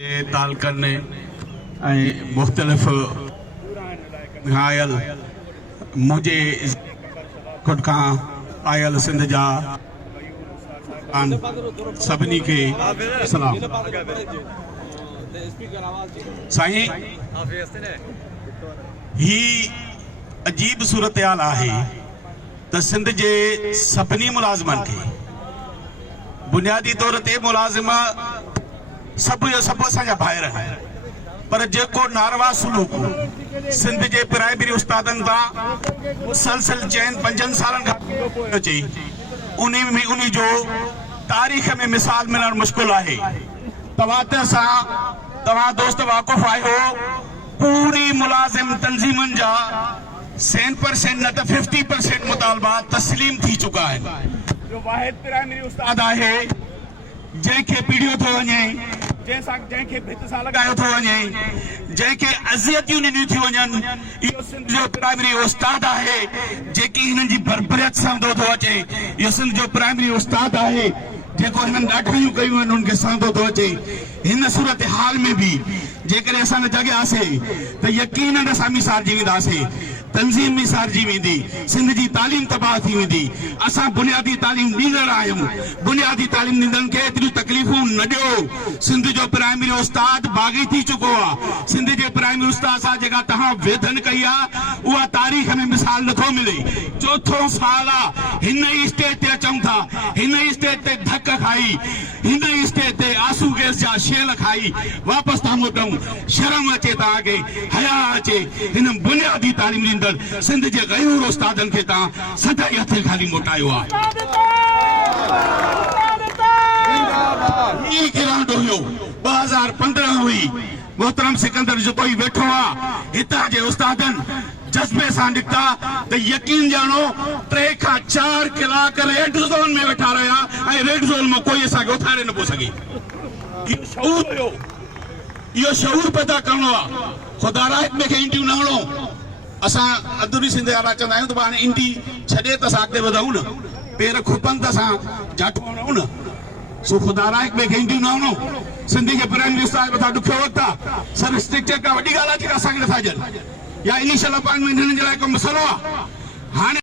तालकन ने मुख्तलिफ आयल मुझे खुद का आयल सिंध जा सभिनी के सलाम। साईं ही अजीब सूरत हाल है तो सिंध के सभिनी मुलाजमन के बुनियादी तौर पर मुलाजिम सब असांजा भाइर पर जेको नारवा सलूक सिंध के प्राइमरी उस्तादन का सलसल चैन 5 सालन का अचे उन जो तारीख़ में मिसाल मिलण मुश्किल है। तवातर सा तवा दोस्त वाक़ुफ़ आयो पूरी मुलाजिम तंजीमन जा 100% न तो 50% मुतालबा तस्लीम थी चुका है। जो वाहिद प्राइमरी उस्ताद है जैके पीड़ियो थो वने जैके भित सा लगायो थो वने जैके अज़ियतियूं ॾिनियूं थी वञन इहो सिंध जो प्राइमरी उस्ताद है जेकी हिननि जी बरबरियत सहंदो थो अचे। इहो सिंध जो प्राइमरी उस्ताद है जेको हिननि ॾाढियूं कयूं आहिनि उनखे सहंदो थो अचे। हिन सूरत हाल में भी जेकॾहिं असां न जॻियासीं त यकीनन असां मिसाल जी वेंदासीं, तंज़ीम मिसाल जी वेंदी, सिंध जी तालीम तबाह थी वेंदी। असां बुनियादी तालीम ॾींदड़ आहियूं, बुनियादी तालीम ॾींदड़नि खे एतिरियूं तकलीफ़ूं न ॾियो। सिंध जो प्राइमरी उस्ताद बाग़ी थी चुको आहे। सिंध जे प्राइमरी उस्ताद सां जेका तव्हां वेधन कई आहे उहा तारीख़ में मिसाल नथो मिले। चौथों साल आहे हिन ई स्टेज ते अचूं था, हिन ई स्टेज ते धक खाई, हिन ई स्टेज ते आंसू गैस जा शेल खाई वापसि था मोटूं। शर्म अचे तव्हांखे, हया अचे। हिन बुनियादी तालीम ॾींदड़ सिंध जे गयूर उस्तादनि खे तव्हां सदाई हथे खाली मोटायो आहे। ई गिरांड हुयो 2015 हुई। मोहतरम सिकंदर जो कोई वेठो आहे हितां जे उस्तादनि जज्बे सां निकता तो यकीन जानो 3 खां 4 कलाक रेड ज़ोन में वेठा रहा ऐं रेड ज़ोन में कोई असांखे उथारे न पियो सघे। इहो शऊर हुयो, इहो शऊर पैदा करणो आहे। ख़ुदा रात में इंटियूं न हणो। असां अधूरी सिंध वारा चवंदा आहियूं त हाणे इंटी छॾे त असां अॻिते वधूं न, पेर खुपनि त असां जाठो हणूं न। सो ख़ुदा रात में इंटियूं न हणो। सिंधी के प्राइमरी उस्ताद मथां ॾुखियो वक़्तु आहे। सर स्ट्रक्चर का वॾी ॻाल्हि आहे जेका असांखे नथा ॾियनि या इनिशियल अपॉइंटमेंट हिननि जे लाइ को मसइलो आहे। हाणे